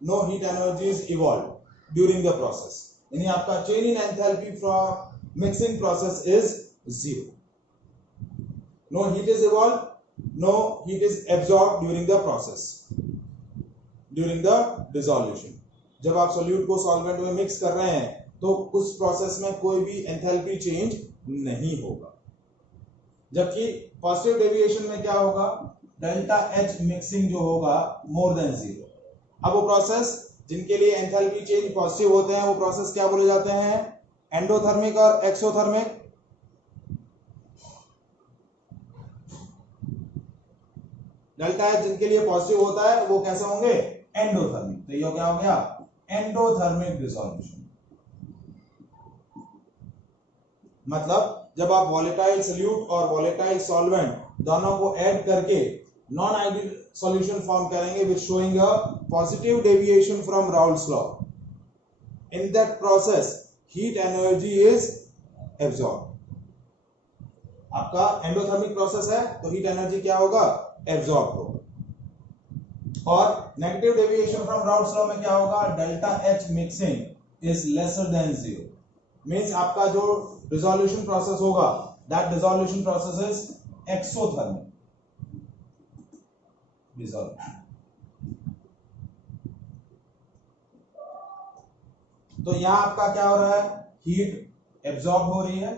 no heat energy is evolved during the process. यानी आपका change in enthalpy from mixing process is 0. No heat is evolved, no heat is absorbed during the process, during the dissolution. जब आप solute को solvent में mix कर रहे हैं तो उस प्रोसेस में कोई भी एंथैल्पी चेंज नहीं होगा. जबकि पॉजिटिव डेविएशन में क्या होगा, डेल्टा एच मिक्सिंग जो होगा मोर देन 0. अब वो प्रोसेस जिनके लिए एंथैल्पी चेंज पॉजिटिव होते हैं वो प्रोसेस क्या बोले जाते हैं, एंडोथर्मिक और एक्सोथर्मिक. डेल्टा एच जिनके लिए पॉजिटिव होता है वो कैसे होंगे, एंडोथर्मिक. तो ये क्या हो गया, एंडोथर्मिक डिसॉल्यूशन. मतलब जब आप वॉलेटाइल सोल्यूट और वॉलेटाइल सॉल्वेंट दोनों को ऐड करके नॉन आइडियल सॉल्यूशन फॉर्म करेंगे which showing a positive deviation from Raoult's law. In that process heat energy is absorb. आपका एंडोथर्मिक प्रोसेस है तो हीट एनर्जी क्या होगा, एब्सॉर्ब होगा. और negative deviation from Raoult's law में क्या होगा, delta H mixing is lesser than 0. Means आपका जो डिसॉल्यूशन प्रोसेस होगा that dissolution process is exothermic dissolution. तो यहां आपका क्या हो रहा है, हीट एब्सॉर्ब हो रही है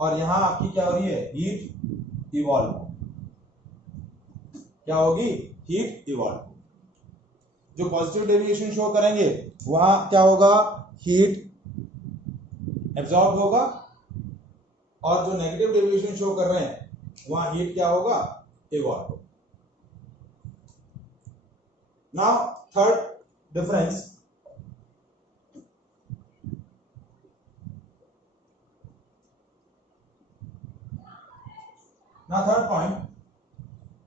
और यहां आपकी क्या हो रही है, हीट इवॉल्व. क्या होगी, हीट इवॉल्व. जो पॉजिटिव डेविएशन शो करेंगे वहां क्या होगा, हीट एब्सॉर्ब होगा और जो नेगेटिव डेविएशन शो कर रहे हैं वहां हीट क्या होगा, इवॉल्व होगा. Now third difference, now third point,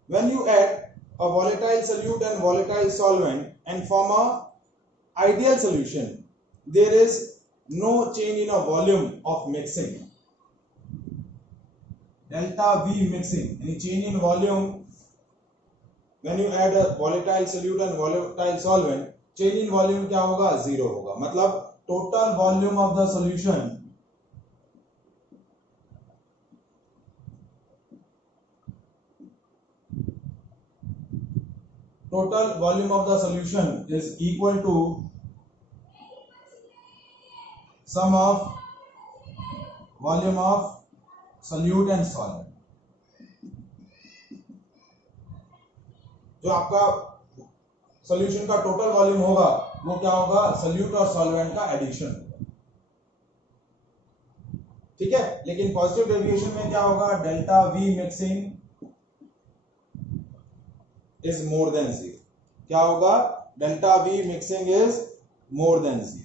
when you add a volatile solute and volatile solvent and form a ideal solution, there is no change in a volume of mixing. Delta V mixing, any change in volume when you add a volatile solute and volatile solvent, change in volume क्या होगा, 0 होगा. मतलब total volume of the solution is equal to sum of volume of solute and solvent. जो आपका solution का total volume होगा वो क्या होगा, सोल्यूट और सॉल्वेंट का एडिशन होगा. ठीक है. लेकिन पॉजिटिव डेविएशन में क्या होगा, delta we mixing is more than 0. क्या होगा, delta V mixing is more than 0.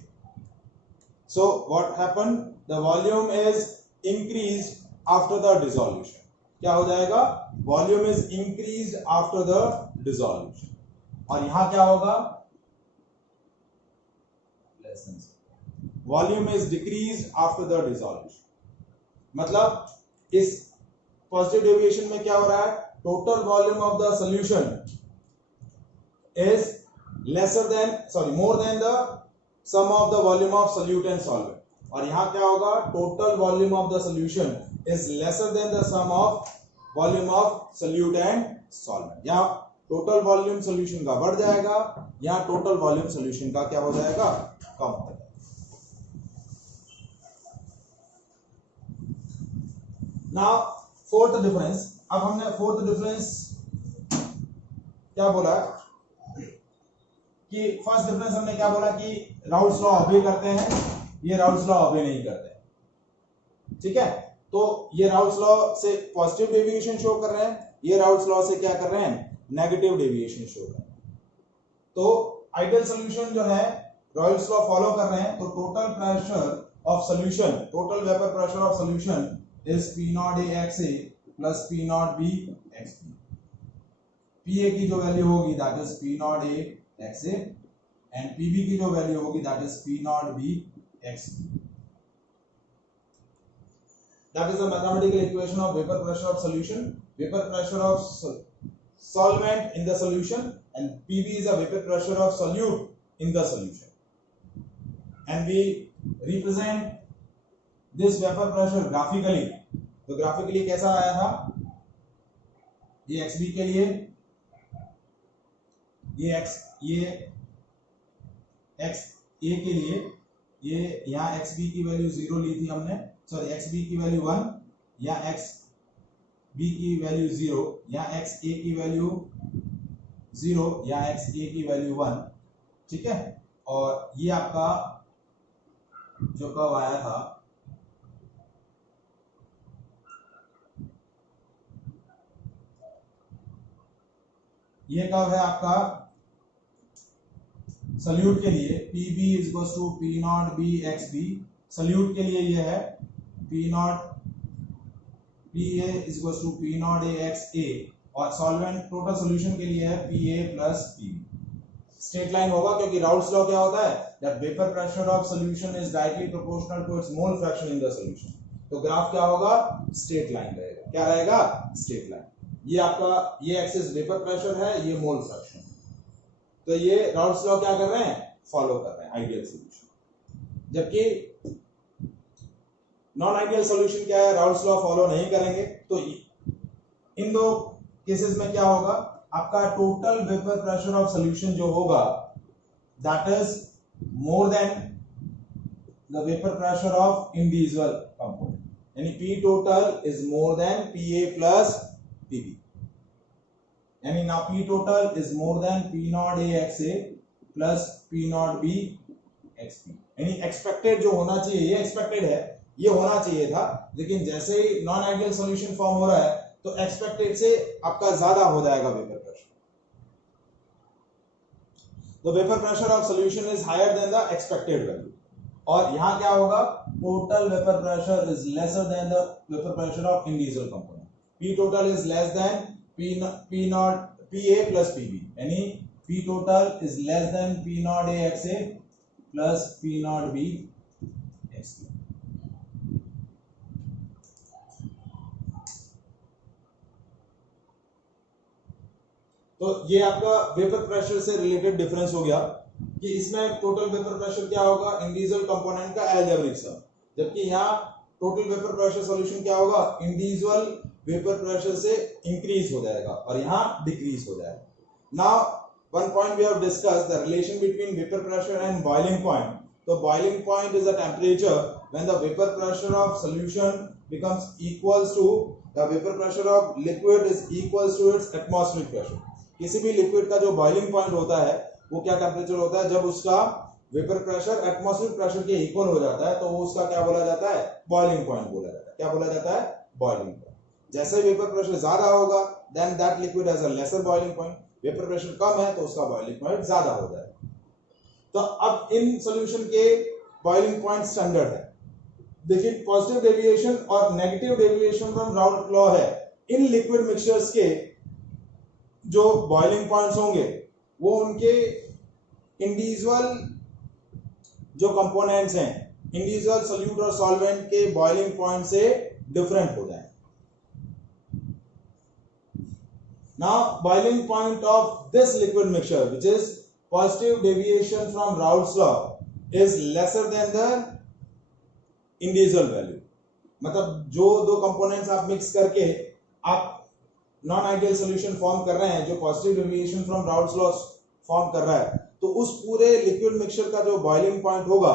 So what happened, the volume is increased after the dissolution. क्या हो जाएगा, volume is increased after the dissolution. और यहां क्या होगा, volume is decreased after the dissolution. मतलब इस पॉजिटिव डेविएशन में क्या हो रहा है, total volume of the solution is more than the sum of the volume of solute and solvent. और यहां क्या होगा, total volume of the solution is lesser than the sum of volume of solute and solvent. यहां total volume solution का बढ़ जाएगा, यहां total volume solution का क्या हो जाएगा, कम हो जाएगा. Now fourth difference. अब हमने फोर्थ डिफरेंस क्या बोला कि फर्स्ट डिफरेंस हमने क्या बोला कि राउल्स लॉ ऑबे करते हैं, ये राउल्स लॉ ऑबे नहीं करते हैं. ठीक है. तो ये राउल्स लॉ से पॉजिटिव डेविएशन शो कर रहे हैं, ये राउल्स लॉ से क्या कर रहे हैं, नेगेटिव डेविएशन शो कर रहे हैं. तो आइडियल सॉल्यूशन जो है राउल्स लॉ फॉलो कर रहे हैं. तो total pressure of solution, total vapour pressure of solution is P naught A XA plus P naught B XB. PA की जो वैल्यू होगी that is P naught A XA and PB की जो value होगी that is P naught B XB. That is the mathematical equation of vapor pressure of solution, vapor pressure of solvent in the solution and PV is a vapor pressure of solute in the solution, and we represent this vapor pressure graphically. तो graphically कैसा आया था, ये XB के लिए, ये XA के लिए, ये यहाँ XB की वैल्यू 0 ली थी हमने, सॉरी XB की वैल्यू 1, या XB की वैल्यू 0, या XA की वैल्यू 0, या XA की वैल्यू 1, ठीक है। और ये आपका जो कर्व आया था, ये कर्व है आपका सल्यूट के लिए, PB is equal to P naught B XB, solute के लिए ये है P naught PA is equal to P naught A XA, और सॉल्वेंट टोटल सॉल्यूशन के लिए है PA plus PB। Straight line होगा क्योंकि राउल्स लॉ क्या होता है, that vapour pressure of solution is directly proportional to its mole fraction in the solution. तो ग्राफ क्या होगा, स्ट्रेट लाइन रहेगा। क्या रहेगा, स्ट्रेट लाइन। ये आपका ये एक्सिस वेपर प्रेशर है, ये मोल फ्रैक्शन। तो ये राउल्स लॉ क्या कर रहे हैं, फॉलो कर रहे हैं आइडियल सॉल्यूशन। जबकि नॉन आइडियल सॉल्यूशन क्या है, राउल्स लॉ फॉलो नहीं करेंगे। तो इन दो केसेस में क्या होगा, आपका total vapour pressure of solution जो होगा that is more then the vapour pressure of individual component, यानी P total is more then PA plus PB, यानी now P total is more than P naught A XA plus P naught B XB, यानी expected जो होना चाहिए, ये expected है, ये होना चाहिए था, लेकिन जैसे ही नॉन आइडियल सॉल्यूशन फॉर्म हो रहा है तो एक्सपेक्टेड से आपका ज्यादा हो जाएगा वेपर प्रेशर। तो vapour pressure of solution is higher than the expected value, और यहां क्या होगा, total vapour pressure is lesser than the vapour pressure of individual component. P total is less than P naught PA plus PB, यानी P total is less than P naught A XA plus P naught B XB। तो ये आपका vapour pressure से related difference हो गया कि इसमें total vapour pressure क्या होगा, इंडिविजुअल कंपोनेंट का अलजेब्रिक सम, जबकि यहाँ टोटल वेपर प्रेशर सॉल्यूशन क्या होगा, इंडिविजुअल वेपर प्रेशर से इंक्रीज हो जाएगा और यहाँ डिक्रीज हो जाएगा। Now one point we have discussed the relation between vapour pressure and boiling point. तो boiling point is the temperature when the vapour pressure of solution becomes equals to the vapor pressure of liquid is equals to its atmospheric pressure। किसी भी liquid का जो boiling point होता है वो क्या temperature होता है, जब उसका वेपर प्रेशर एटमॉस्फेरिक प्रेशर के इक्वल हो जाता है तो वो उसका क्या बोला जाता है, बॉइलिंग पॉइंट बोला जाता है। क्या बोला जाता है, बॉइलिंग पॉइंट। जैसे वेपर प्रेशर ज्यादा होगा then that liquid has a lesser boiling point, vapour pressure कम है तो उसका बॉइलिंग पॉइंट ज्यादा हो जाएगा। तो अब इन सॉल्यूशन के बॉइलिंग पॉइंट स्टैंडर्ड है। देखिए पॉजिटिव डेविएशन और negative deviation from Raoult law है। इन लिक्विड मिक्सचर्स के जो बॉइलिंग पॉइंट्स होंगे वो उनके इंडिविजुअल जो कंपोनेंट्स हैं, इंडिविजुअल सॉल्यूट और सॉल्वेंट के बॉइलिंग पॉइंट से डिफरेंट हो जाएंगे। Now boiling point of this liquid mixture which is positive deviation from Raoult's law is lesser than the individual value। मतलब जो दो कंपोनेंट्स आप मिक्स करके आप नॉन आइडियल सॉल्यूशन फॉर्म कर रहे हैं, जो positive deviation from Raoult's law form कर रहा है, तो उस पूरे लिक्विड मिक्सचर का जो बॉइलिंग पॉइंट होगा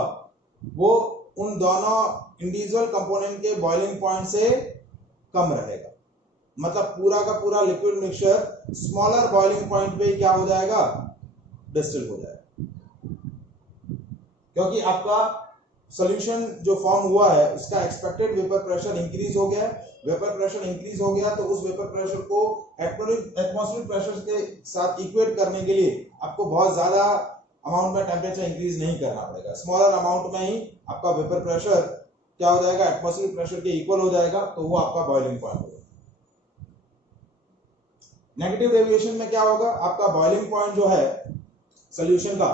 वो उन दोनों इंडिविजुअल कंपोनेंट के बॉइलिंग पॉइंट से कम रहेगा। मतलब पूरा का पूरा liquid mixture smaller boiling point पे क्या हो जाएगा, डिस्टिल हो जाएगा, क्योंकि आपका सॉल्यूशन जो फॉर्म हुआ है उसका एक्सपेक्टेड वेपर प्रेशर इंक्रीज हो गया। वेपर प्रेशर इंक्रीज हो गया तो उस वेपर प्रेशर को एटमॉस्फेरिक प्रेशर के साथ इक्वेट करने के लिए आपको बहुत ज्यादा अमाउंट में टेम्परेचर इंक्रीज नहीं करना पड़ेगा। स्मॉलर अमाउंट में ही आपका वेपर प्रेशर क्या हो जाएगा, एटमॉस्फेरिक प्रेशर के इक्वल हो जाएगा, तो वो आपका बॉइलिंग पॉइंट होगा। नेगेटिव डेविएशन में क्या होगा, आपका बॉइलिंग पॉइंट जो है सॉल्यूशन का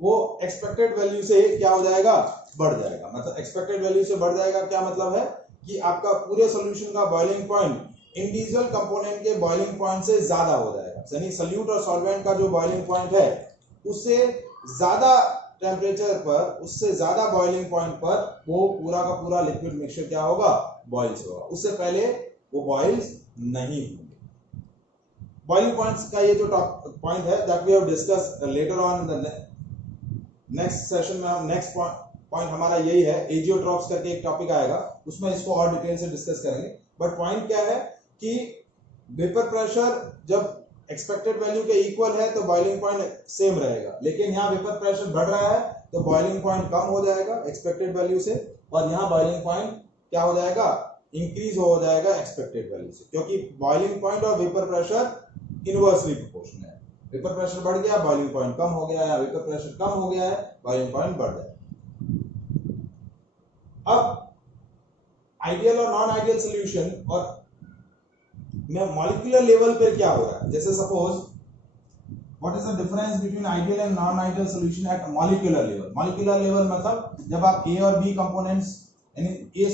वो एक्सपेक्टेड वैल्यू से क्या हो जाएगा, बढ़ जाएगा। मतलब एक्सपेक्टेड वैल्यू से बढ़ जाएगा क्या मतलब है कि आपका पूरे सॉल्यूशन का बॉइलिंग पॉइंट इंडिविजुअल कंपोनेंट के बॉइलिंग पॉइंट से ज्यादा हो जाएगा, यानी सॉल्यूट और सॉल्वेंट का जो बॉइलिंग पॉइंट है उससे ज्यादा टेम्परेचर पर, उससे ज्यादा बॉइलिंग पॉइंट पर वो पूरा का पूरा लिक्विड मिक्सचर क्या होगा, बॉइल्स होगा। उससे पहले वो बॉइल्स नहीं होंगे। बॉइलिंग पॉइंट्स का ये जो पॉइंट है that we have discuss later on the next session में। हम नेक्स्ट पॉइंट हमारा यही है, एजियोट्रॉप्स करके एक टॉपिक आएगा, उसमें इसको और डिटेल से डिस्कस करेंगे। बट पॉइंट क्या है कि वेपर प्रेशर जब एक्सपेक्टेड वैल्यू के इक्वल है तो बॉइलिंग पॉइंट सेम रहेगा, लेकिन यहाँ वेपर प्रेशर बढ़ रहा है तो बॉइलिंग पॉइंट कम हो जाएगा एक्सपेक्टेड वैल्यू से, और यहाँ बॉइलिंग पॉइंट क्या हो जाएगा, इंक्रीज हो जाएगा एक्सपेक्टेड वैल्यू से, क्योंकि बॉइलिंग पॉइंट और वेपर प्रेशर इनवर्सली प्रोपोर्शनल है। वेपर प्रेशर बढ़ गया, बॉइलिंग पॉइंट कम हो गया, या वेपर प्रेशर कम हो गया है, बॉइलिंग पॉइंट बढ़ गया। अब आइडियल और नॉन आइडियल सॉल्यूशन और में मॉलिक्यूलर लेवल पर क्या हो रहा है, जैसे suppose what is the difference between ideal and non ideal solution at molecular level. Molecular level मतलब जब आप ए और बी कंपोनेंट्स यानी ए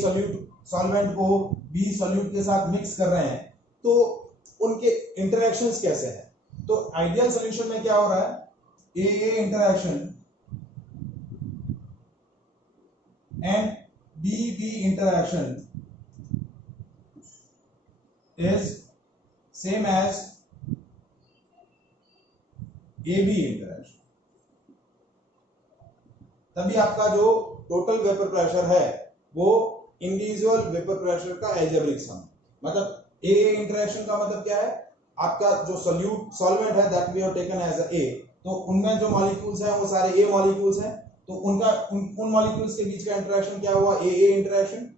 सॉल्वेंट को बी सॉल्यूट के साथ मिक्स कर रहे हैं तो उनके इंटरेक्शंस कैसे हैं। तो आइडियल सॉल्यूशन में क्या हो रहा है, A interaction and B interaction is same as AB interaction। तभी आपका जो टोटल वेपर प्रेशर है वो इंडिविजुअल वेपर प्रेशर का एल्जेब्रिक सम। मतलब ए इंटरेक्शन का मतलब क्या है, आपका जो सॉल्वेंट है that we have taken as A, तो उनमें जो मॉलिक्यूल्स हैं वो सारे ए मॉलिक्यूल्स हैं, तो उनका उन मॉलिक्यूल्स के बीच का इंटरेक्शन क्या हुआ, ए इंटरेक्शन।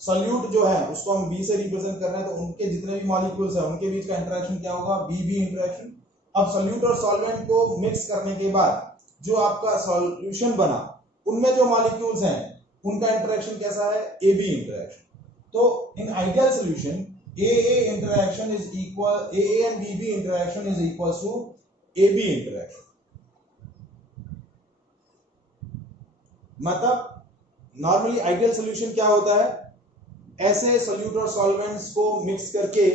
सॉल्यूट जो है उसको हम बी से रिप्रेजेंट कर रहे हैं, तो उनके जितने भी मॉलिक्यूल्स हैं उनके बीच का इंटरेक्शन क्या होगा, बी इंटरेक्शन। अब सॉल्यूट और सॉल्वेंट को मिक्स करने के बाद जो आपका सॉल्यूशन बना उनमें जो मॉलिक्यूल्स हैं उनका इंटरेक्शन कैसा है, ए बी इंटरेक्शन। तो in ideal solution A interaction is equal, A and B interaction is equal to A B interaction. मतलब नॉर्मली आइडियल सॉल्यूशन क्या होता है, ऐसे सॉल्यूट और सॉल्वेंट्स को मिक्स करके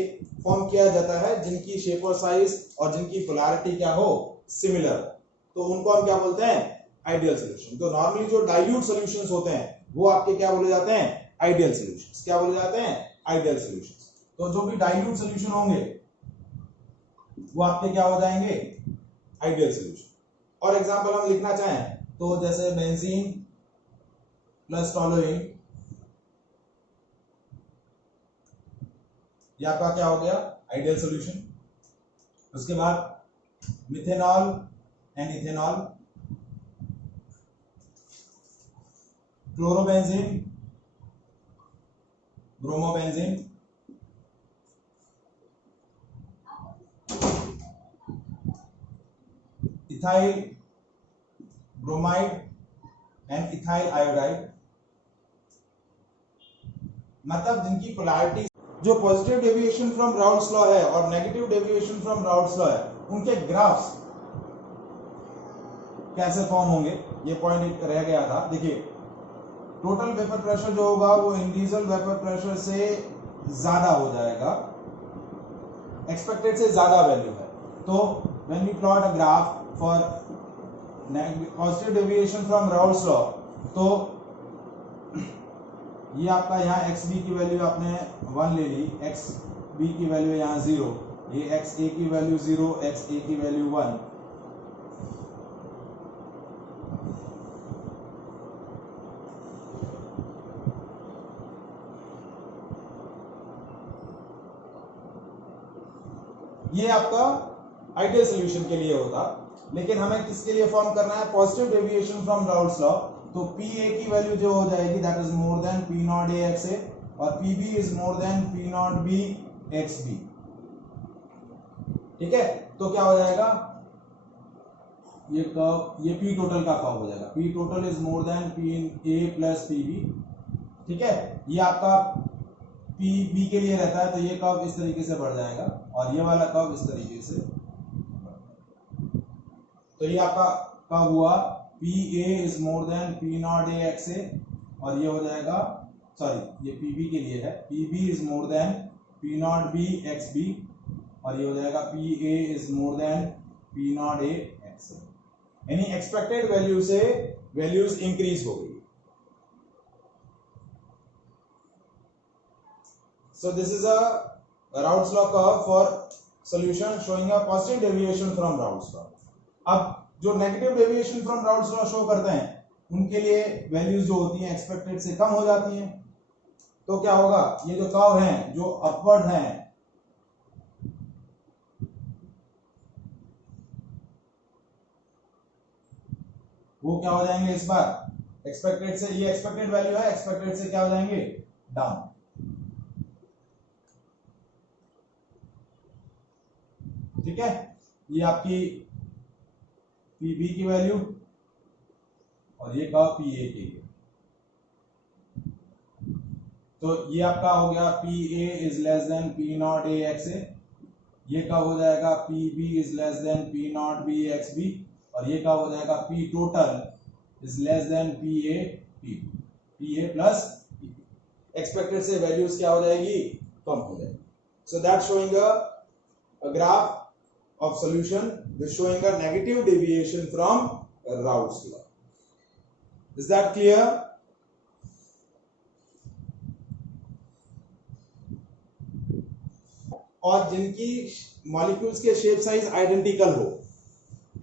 फॉर्म किया जाता है जिनकी शेप और साइज और जिनकी पोलैरिटी क्या हो, सिमिलर, तो उनको हम क्या बोलते हैं, आइडियल सॉल्यूशन। तो नॉर्मली जो डाइल्यूट सॉल्यूशंस होते हैं वो आपके क्या बोले जाते हैं, आइडियल सॉल्यूशंस। क्या बोले जाते हैं, आइडियल सॉल्यूशंस। तो जो भी डाइल्यूट सॉल्यूशन होंगे वो आपके क्या हो जाएंगे, आइडियल सॉल्यूशन। और एग्जांपल हम लिखना चाहें तो जैसे बेंजीन प्लस टोलुइन, ये आपका क्या हो गया, आइडियल सॉल्यूशन। उसके बाद methanol and ethanol, chlorobenzene, bromobenzene, ethyl bromide and ethyl iodide. मतलब जिनकी पोलैरिटी, जो positive deviation from Raoult's law है और negative deviation from Raoult's law है, उनके ग्राफ्स कैसे फॉर्म होंगे, ये पॉइंट रह गया था। देखिए टोटल वेपर प्रेशर जो होगा वो इंडिविजुअल वेपर प्रेशर से ज्यादा हो जाएगा, एक्सपेक्टेड से ज्यादा वैल्यू है। तो when we plot a graph for positive deviation from Raoult's law, तो ये आपका यहाँ एक्स बी की वैल्यू आपने 1 ले ली, एक्स बी की वैल्यू यहाँ 0, ये एक्स ए की वैल्यू 0, एक्स ए की वैल्यू 1। ये आपका आइडियल सॉल्यूशन के लिए होता, लेकिन हमें किसके लिए फॉर्म करना है, positive deviation from Raoult's law. तो पी ए की वैल्यू जो हो जाएगी that is more than P naught A X A, और P B is more than P naught B X B. ठीक है, तो क्या हो जाएगा, ये कर्व, ये पी टोटल का कर्व हो जाएगा, P total is more than P A plus P B. ठीक है, ये आपका पी बी के लिए रहता है, तो ये कर्व इस तरीके से बढ़ जाएगा और ये वाला कर्व इस तरीके से। तो ये आपका कर्व हुआ P A is more than P naught A X A, और ये हो जाएगा, सॉरी ये पी बी के लिए है, P B is more than P naught B X B, और ये हो जाएगा P A is more than P naught A X A, यानी एक्सपेक्टेड वैल्यू से वैल्यूज इंक्रीज हो गई. So this is a Raoult's law curve for solution showing a positive deviation from Raoult's law. अब जो negative deviation from Raoult's law show करते हैं उनके लिए वैल्यूज जो होती हैं एक्सपेक्टेड से कम हो जाती हैं. तो क्या होगा, ये जो कर्व हैं जो अपवर्ड हैं वो क्या हो जाएंगे इस बार, एक्सपेक्टेड से, ये एक्सपेक्टेड वैल्यू है, एक्सपेक्टेड से क्या हो जाएंगे, डाउन. ठीक है, ये आपकी पी बी की वैल्यू और ये का पी ए की. तो ये आपका हो गया P A is less than P naught A X A, ये का हो जाएगा P B is less than P naught B X B, और ये का हो जाएगा P total is less than P A P B, P A plus P B. Expected से वैल्यूज क्या हो जाएगी, कम हो जाएगी. So that showing a graph of solution is showing a negative deviation from Raoult's law. Is that clear? और जिनकी molecules के शेप साइज आइडेंटिकल हो,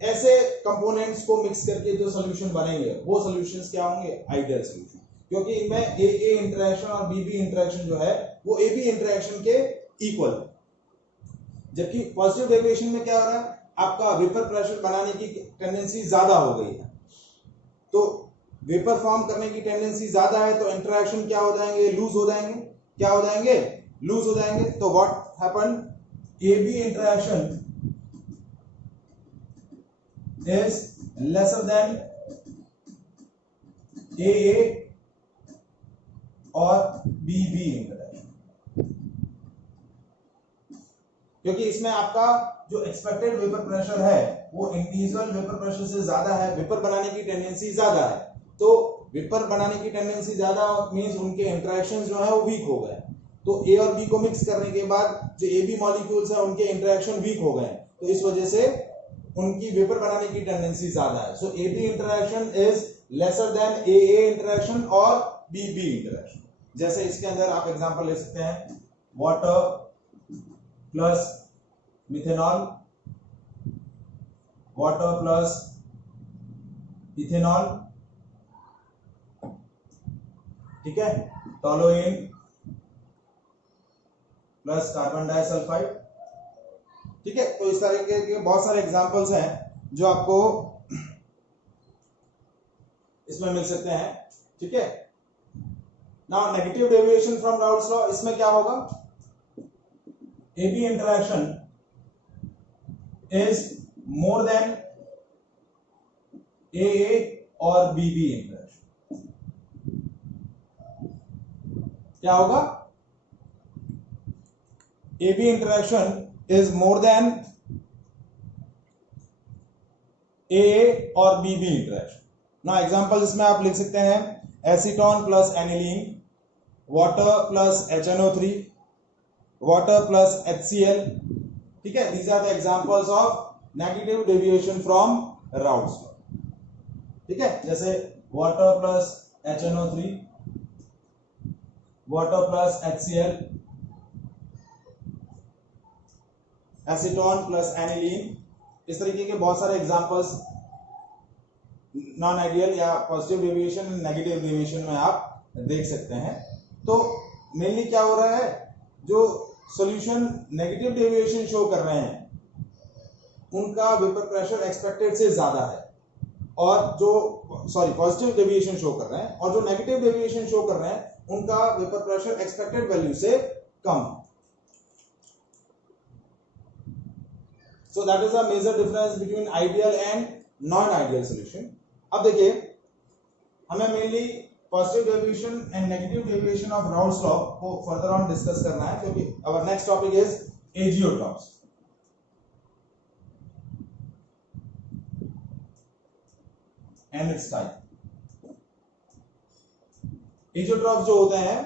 ऐसे कंपोनेंट्स को मिक्स करके जो सॉल्यूशन बनेंगे वो सॉल्यूशंस क्या होंगे, आइडियल सॉल्यूशन. क्योंकि इनमें ए ए इंटरेक्शन और बी बी इंटरेक्शन जो है वो ए बी इंटरेक्शन के इक्वल है. जबकि पॉजिटिव डेविएशन में क्या हो रहा है, आपका वेपर प्रेशर बनाने की टेंडेंसी ज्यादा हो गई है. तो वेपर फॉर्म करने की टेंडेंसी ज्यादा है तो इंटरेक्शन क्या हो जाएंगे, लूज हो जाएंगे. क्या हो जाएंगे, लूज हो जाएंगे. तो what happen, A B interaction is lesser than A A और बी बी इंटरेक्शन, क्योंकि इसमें आपका जो एक्सपेक्टेड वेपर प्रेशर है वो इंडिविजुअल वेपर प्रेशर से ज्यादा है, वेपर बनाने की टेंडेंसी ज्यादा है. तो वेपर बनाने की टेंडेंसी ज्यादा मींस उनके इंटरेक्शंस जो है वो वीक हो गए. तो ए और बी को मिक्स करने के बाद जो ए बी मॉलिक्यूल्स है उनके इंटरेक्शन वीक हो गए, तो इस वजह से उनकी वेपर बनाने की टेंडेंसी ज्यादा है. So A B interaction is lesser than A A interaction और बी बी इंटरेक्शन. जैसे इसके अंदर आप एग्जांपल ले सकते हैं, water plus methanol, water plus ethanol, ठीक है, टोलुइन प्लस कार्बन डाइसल्फाइड. ठीक है, तो इस तरह के बहुत सारे एग्जांपल्स हैं जो आपको इसमें मिल सकते हैं. ठीक है, now negative deviation from Raoult's law, इसमें क्या होगा, AB interaction is more than AA or BB interaction. क्या होगा, AB interaction is more than AA or BB interaction. Now example इसमें आप लिख सकते हैं, acetone plus aniline, water plus HNO3, water plus HCl. ठीक है, these are the examples of negative deviation from Raoult's law. ठीक है, जैसे water plus HNO3, water plus HCl, acetone plus aniline. इस तरीके के बहुत सारे एग्जांपल्स नॉन आइडियल या पॉजिटिव डेविएशन, नेगेटिव डेविएशन में आप देख सकते हैं. तो मेनली क्या हो रहा है, जो सॉल्यूशन नेगेटिव डेविएशन शो कर रहे हैं उनका वेपर प्रेशर एक्सपेक्टेड से ज्यादा है, और जो पॉजिटिव डेविएशन शो कर रहे हैं, और जो नेगेटिव डेविएशन शो कर रहे हैं उनका वेपर प्रेशर एक्सपेक्टेड वैल्यू से कम है. So that is a major difference between ideal and non ideal solution. अब देखिए, हमें mainly positive deviation and negative deviation of Raoult's law को फर्दर ऑन डिस्कस करना है, क्योंकि our next topic is azeotropes. And its type. Azeotropes जो होते हैं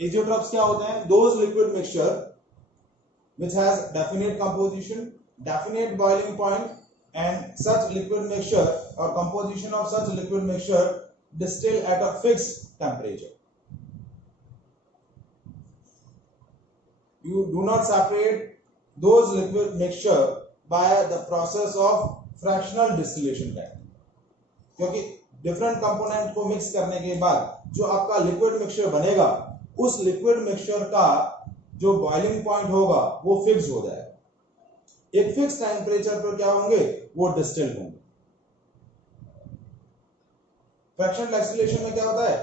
एजियोट्रॉप्स क्या होते हैं? Those liquid mixture which has definite composition, definite boiling point, and such liquid mixture or composition of such liquid mixture distill at a fixed temperature. You do not separate those liquid mixture by the process of fractional distillation technique. क्योंकि different component को mix करने के बाद जो आपका liquid mixture बनेगा, उस liquid mixture का जो बॉइलिंग पॉइंट होगा वो फिक्स हो जाएगा। एक फिक्स टेम्परेचर पर क्या होंगे? वो डिस्टिल होंगे। फ्रैक्शनल डिस्टिलेशन में क्या होता है?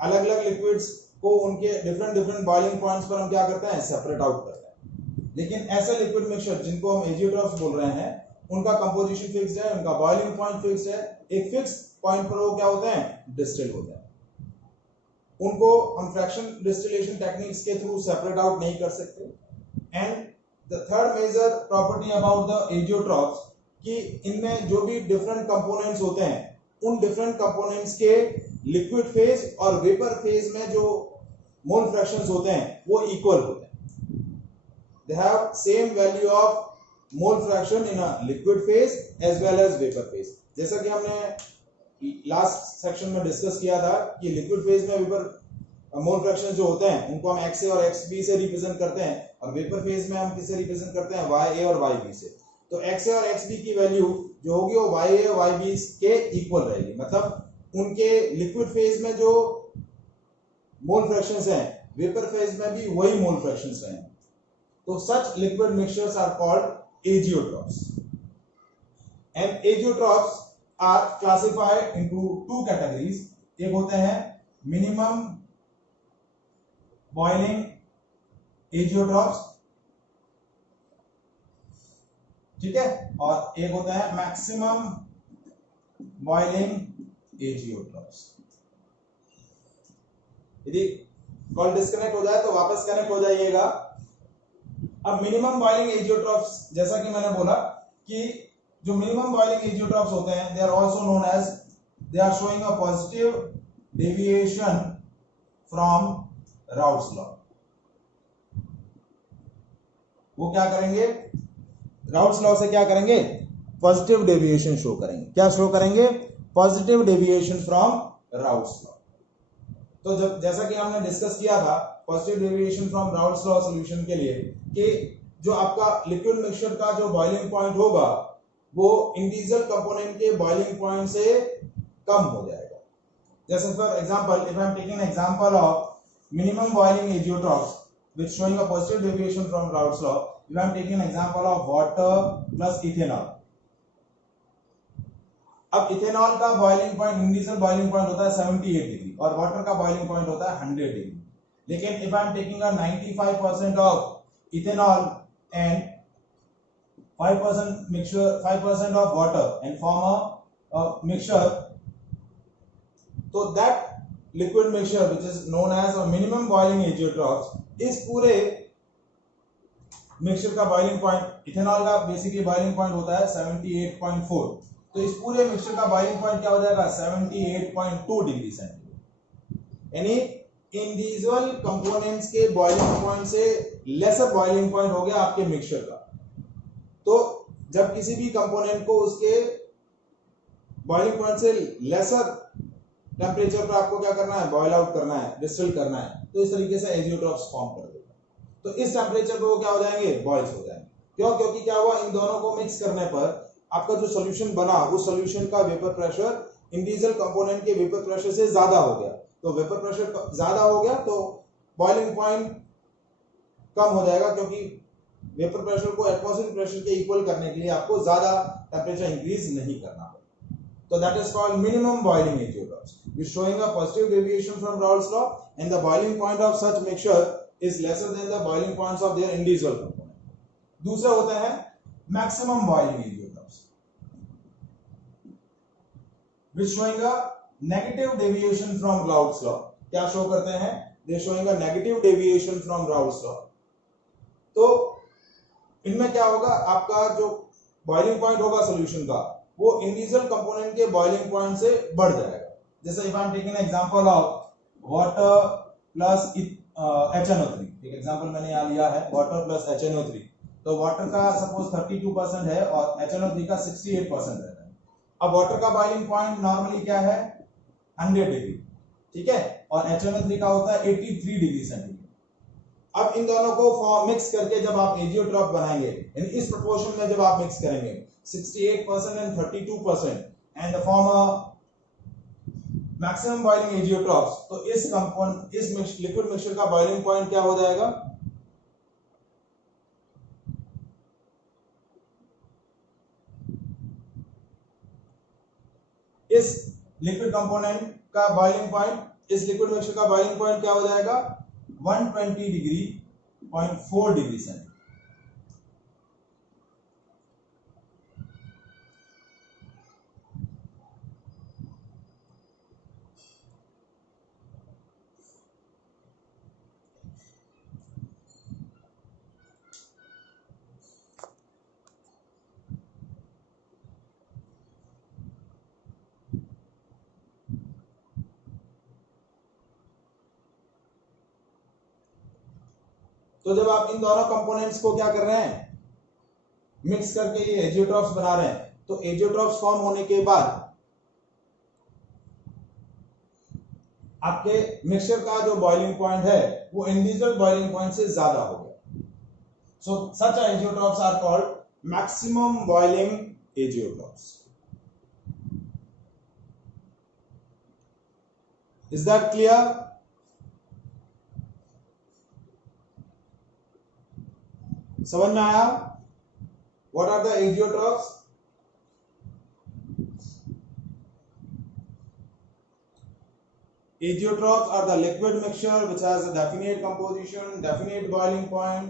अलग अलग लिक्विड्स को उनके डिफरेंट बॉइलिंग पॉइंट्स पर हम क्या करते हैं? सेपरेट आउट करते हैं। लेकिन ऐसे लिक्विड मिक्सचर जिनको हम एजियोट्रॉप्स बोल रहे हैं, उनका कंपोजिशन फिक्स्ड है, उनका बॉइलिंग पॉइंट फिक्स्ड है। एक फिक्स पॉइंट पर वो क्या होते हैं? डिस्टिल होते हैं। उनको हम फ्रैक्शन डिस्टिलेशन टेक्निक्स के थ्रू सेपरेट आउट नहीं कर सकते। And the third major property about the azeotropes कि इनमें जो भी डिफरेंट कंपोनेंट्स होते हैं, उन डिफरेंट कंपोनेंट्स के लिक्विड फेज और वेपर फेज में जो मोल फ्रैक्शंस होते हैं वो इक्वल होते हैं। They have same value of mole fraction in a liquid phase as well as vapour phase. जैसा कि हमने लास्ट सेक्शन में डिस्कस किया था कि लिक्विड फेज में वेपर मोल फ्रैक्शन जो होते हैं उनको हम XA और XB से रिप्रेजेंट करते हैं, और वेपर फेज में हम किससे रिप्रेजेंट करते हैं? YA और YB से। तो XA और XB की वैल्यू जो होगी वो YA और YB के इक्वल रहेगी। मतलब उनके लिक्विड फेज में जो मोल फ्रैक्शंस हैं, वेपर फेज में भी वही मोल फ्रैक्शंस हैं। तो such liquid mixtures are called azeotropes. And azeotropes are classified into two categories. एक होते हैं minimum boiling एजियोट्रॉप्स, ठीक है, और एक होता है मैक्सिमम बॉइलिंग एजियोट्रॉप्स। यदि कॉल डिस्कनेक्ट हो जाए तो वापस कनेक्ट हो जाइएगा। अब मिनिमम बॉइलिंग एजियोट्रॉप्स, जैसा कि मैंने बोला कि जो मिनिमम बॉइलिंग एजियोट्रॉप्स होते हैं, they are also known as, they are showing a positive deviation from Raoult's law. वो क्या करेंगे? राउट्स लॉ से क्या करेंगे? पॉजिटिव डेविएशन शो करेंगे। क्या शो करेंगे? Positive deviation from Raoult's law. तो जब जैसा कि हमने डिस्कस किया था positive deviation from Raoult's law solution के लिए कि जो आपका लिक्विड मिक्सचर का जो बॉइलिंग पॉइंट होगा वो इंडिविजुअल कंपोनेंट के बॉइलिंग पॉइंट से कम हो जाएगा। जैसे for example, if I am taking an example of minimum boiling azeotropes which showing a positive deviation from Raoult's law, if I am taking an example of water plus ethanol. अब ethanol का boiling point, individual boiling point होता है 78 degree और water का boiling point होता है 100 degree. लेकिन if I am taking a 95% of ethanol and 5% mixture, 5% of water and form a mixture, so that liquid mixture which is known as a minimum boiling azeotrophs, इस पूरे mixture का boiling point, ethanol का basically boiling point होता है 78.4, तो इस पूरे mixture का बॉइलिंग पॉइंट क्या हो जाएगा? 78.2 डिग्री सेंटीग्रेड। यानी इंडिविजुअल कंपोनेंट्स के बॉइलिंग पॉइंट से लेसर बॉइलिंग पॉइंट हो गया आपके मिक्सचर का। तो जब किसी भी कंपोनेंट को उसके बॉइलिंग पॉइंट से लेसर टेम्परेचर पर आपको क्या करना है? बॉयल आउट करना है, डिस्टिल करना है, तो इस तरीके से एजियोट्रॉप्स फॉर्म कर देगा। तो इस टेम्परेचर पे वो क्या हो जाएंगे? बॉइल्स हो जाएंगे। क्यों? क्योंकि क्या हुआ, इन दोनों को मिक्स करने पर आपका जो सॉल्यूशन बना, उस सॉल्यूशन का वेपर प्रेशर इंडिविजुअल कंपोनेंट के वेपर प्रेशर से ज्यादा हो गया। तो वेपर प्रेशर ज्यादा हो गया तो बॉइलिंग पॉइंट कम हो जाएगा, क्योंकि वेपर प्रेशर को एटमॉस्फेरिक प्रेशर के इक्वल करने के लिए आपको ज्यादा टेम्परेचर इंक्रीज नहीं करना पड़ेगा। So that is called minimum boiling azeotrophs, which showing a positive deviation from Raoult's law, and the boiling point of such mixture is lesser than the boiling points of their individual component. दूसरा होता है maximum boiling azeotrophs, which showing a negative deviation from Raoult's law. क्या show करते हैं? They showing a negative deviation from Raoult's law. तो इनमें क्या होगा? आपका जो बॉइलिंग पॉइंट होगा सॉल्यूशन का, वो इंडिविजुअल कंपोनेंट के बॉइलिंग पॉइंट से बढ़ जाएगा। जैसे if I am taking example of water plus HNO3, एक एग्जांपल मैंने यहाँ लिया है वाटर प्लस HNO3, तो वाटर का सपोज 32% है और HNO3 का 68% रहता है। अब वाटर का बॉइलिंग पॉइंट नॉर्मली क्या है 100 डिग्री, ठीक है, और HNO3 का होता है 83 डिग्री सेंटीग्रेड। अब इन दोनों को मिक्स करके जब आप एजियोट्रॉप बनाएंगे, यानी इस प्रोपोर्शन में जब आप मिक्स करेंगे 68% and 32% and the form maximum boiling azeotropes, तो इस लिक्विड मिक्सचर का बॉइलिंग पॉइंट क्या हो जाएगा, इस लिक्विड कंपोनेंट का बॉइलिंग पॉइंट, इस लिक्विड मिक्सचर का बॉइलिंग पॉइंट क्या हो जाएगा 120 डिग्री 0.4 डिग्री सेंटीग्रेड। तो जब आप इन दोनों कंपोनेंट्स को क्या कर रहे हैं मिक्स करके ये एजियोट्रॉप्स बना रहे हैं, तो एजियोट्रॉप्स फॉर्म होने के बाद आपके मिक्सचर का जो बॉइलिंग पॉइंट है वो इंडिविजुअल बॉइलिंग पॉइंट से ज्यादा हो गया। So such azeotropes are called maximum boiling azeotropes. Is that clear? समझ में आया? What are the azeotropes? Azeotrophs are the liquid mixture which has a definite composition, definite boiling point,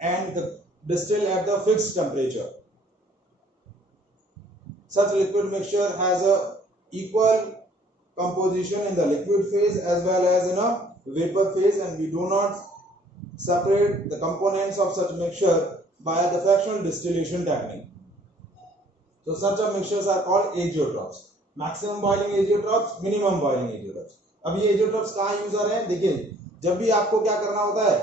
and distill at the fixed temperature. Such liquid mixture has a equal composition in the liquid phase as well as in a vapor phase, and we do not separate the components of such mixture by the fractional distillation technique. So such a mixtures are called azeotrophs. Maximum boiling azeotropes, minimum boiling azeotropes. अब ये azeotropes कहाँ use आ रहे हैं, देखिए जब भी आपको क्या करना होता है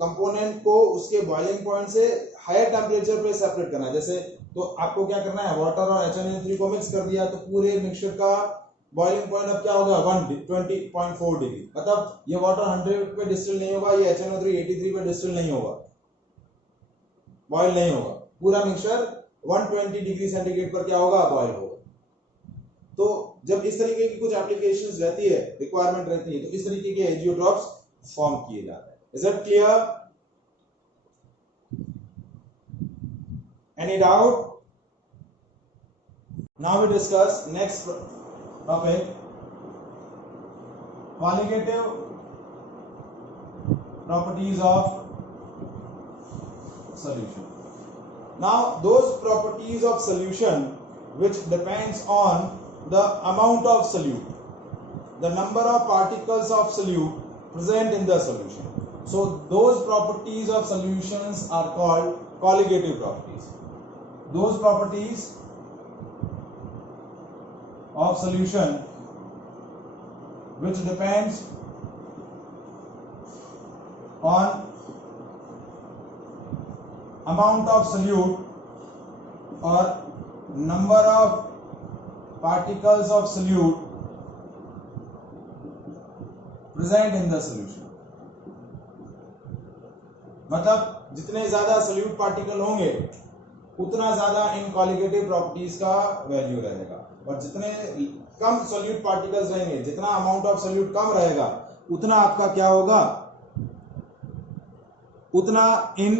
कंपोनेंट को उसके बॉइलिंग पॉइंट से हायर टेम्परेचर पे सेपरेट करना है, जैसे तो आपको क्या करना है वाटर और HNO3 को मिक्स कर दिया तो पूरे मिक्सचर का बॉइलिंग पॉइंट अब क्या होगा 120.4 डिग्री, मतलब ये वाटर 100 पे डिस्टिल नहीं होगा, ये HNO3 83 पे डिस्टिल नहीं होगा, बॉयल नहीं होगा, पूरा मिक्सचर 120 डिग्री सेंटीग्रेड पर क्या होगा बॉयल होगा। तो जब इस तरीके की कुछ एप्लीकेशंस रहती है, रिक्वायरमेंट रहती है, तो इस तरीके के एजियोट्रॉप्स फॉर्म किए जाते हैं। Is it clear? Any doubt? Now we discuss next topic, qualitative properties of solution. Now those properties of solution which depends on the amount of solute, the number of particles of solute present in the solution. So those properties of solutions are called colligative properties. Those properties of solution which depends on amount of solute or number of particles of solute present in the solution, मतलब जितने ज्यादा solute particle होंगे उतना ज्यादा इन colligative properties का value रहेगा, और जितने कम solute पार्टिकल्स रहेंगे, जितना अमाउंट ऑफ solute कम रहेगा उतना आपका क्या होगा, उतना इन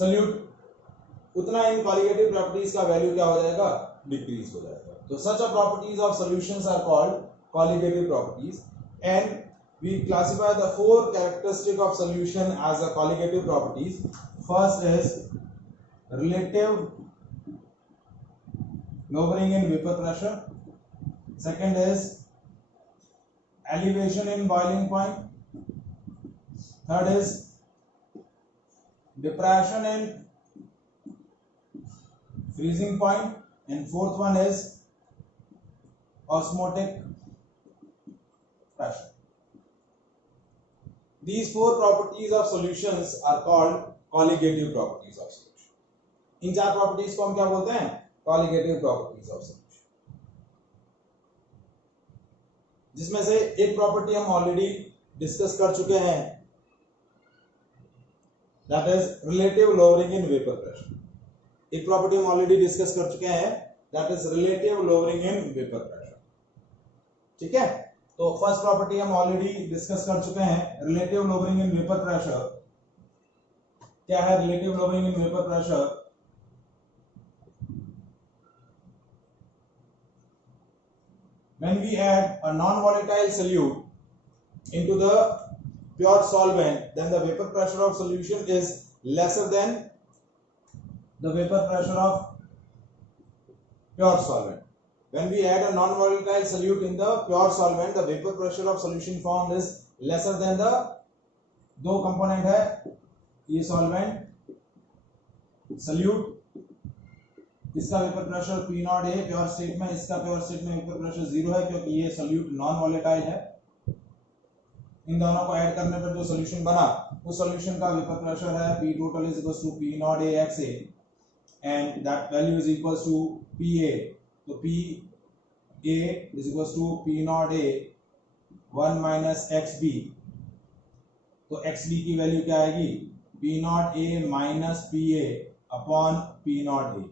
solute, उतना इन कॉलिगेटिव प्रॉपर्टीज का वैल्यू क्या हो जाएगा, डिक्रीज हो जाएगा। तो such a properties of solutions are called colligative properties, and we classify the four characteristic of solution as a colligative properties. First is relative lowering in vapor pressure, second is elevation in boiling point, third is depression in freezing point, and fourth one is osmotic pressure. These four properties of solutions are called colligative properties of solution. इन चार properties को हम क्या बोलते हैं? colligative properties of solution. जिसमें से एक property हम ऑलरेडी डिस्कस कर चुके हैं, that is relative lowering in vapor pressure. एक प्रॉपर्टी हम ऑलरेडी डिस्कस कर चुके हैं, that is relative lowering in vapor pressure. ठीक है, तो फर्स्ट प्रॉपर्टी हम ऑलरेडी डिस्कस कर चुके हैं, relative lowering in vapour pressure. क्या है relative lowering in vapour pressure? When we add a non-volatile solute into the pure solvent, then the vapor pressure of solution is lesser than the vapor pressure of pure solvent. When we add a non-volatile solute in the pure solvent, the vapor pressure of solution formed is lesser than the, दो component है ये solvent salute, इसका vapour pressure P not है pure state में, इसका pure state में vapour pressure 0 है क्योंकि ये सल्यूट नॉन वॉलेटाइल है. इन दोनों को ऐड करने पर जो सॉल्यूशन बना उस सॉल्यूशन का वेपर प्रेशर है P total is equals to P naught A XA and that value is equals to PA. तो P A is equals to P naught A 1 minus XB. तो XB की value क्या आएगी? P naught A minus PA upon P naught A.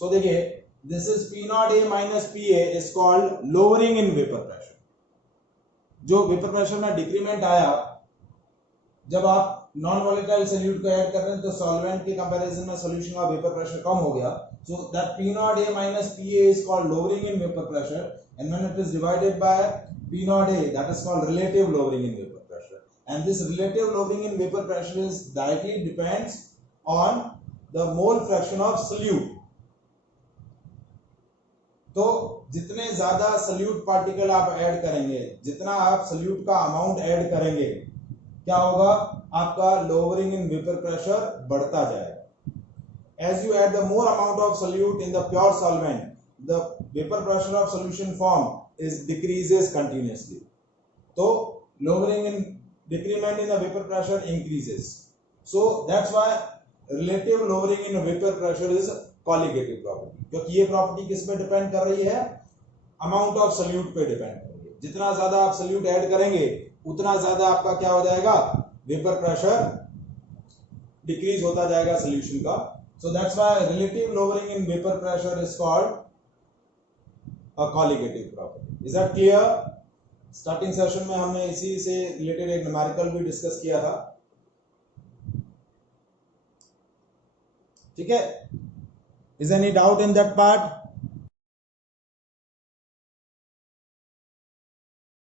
So देखिए, this is P naught A minus PA is called lowering in vapor pressure. जो vapour pressure में decrement आया जब आप नॉन वॉलेटाइल सॉल्यूट को ऐड कर रहे हैं तो सॉल्वेंट के कंपैरिजन में सॉल्यूशन का वेपर प्रेशर कम हो गया. So that P naught A minus PA is called lowering in vapor pressure, and when it is divided by P naught A, that is called relative lowering in vapor pressure. And this relative lowering in vapor pressure is directly depends on the mole fraction of solute. तो जितने ज्यादा salute particle आप add करेंगे, जितना आप salute का amount add करेंगे, क्या होगा? आपका लोअरिंग इन वेपर प्रेशर बढ़ता जाएगा. As you add the more amount of solute in the pure solvent, the vapor pressure of solution formed is decreases continuously. So lowering in decrement in the vapor pressure increases. So that's why relative lowering in vapor pressure is colligative property. क्योंकि ये property किस पे depend कर रही है? Amount of solute पे depend कर रही है. जितना ज्यादा आप सल्यूट ऐड करेंगे उतना ज्यादा आपका क्या हो जाएगा? वेपर प्रेशर डिक्रीज होता जाएगा सॉल्यूशन का. So that's why relative lowering in vapor pressure is called a colligative property. Is that clear? Starting session में हमने इसी से रिलेटेड एक न्यूमेरिकल भी डिस्कस किया था. ठीक है? Is any doubt in that part?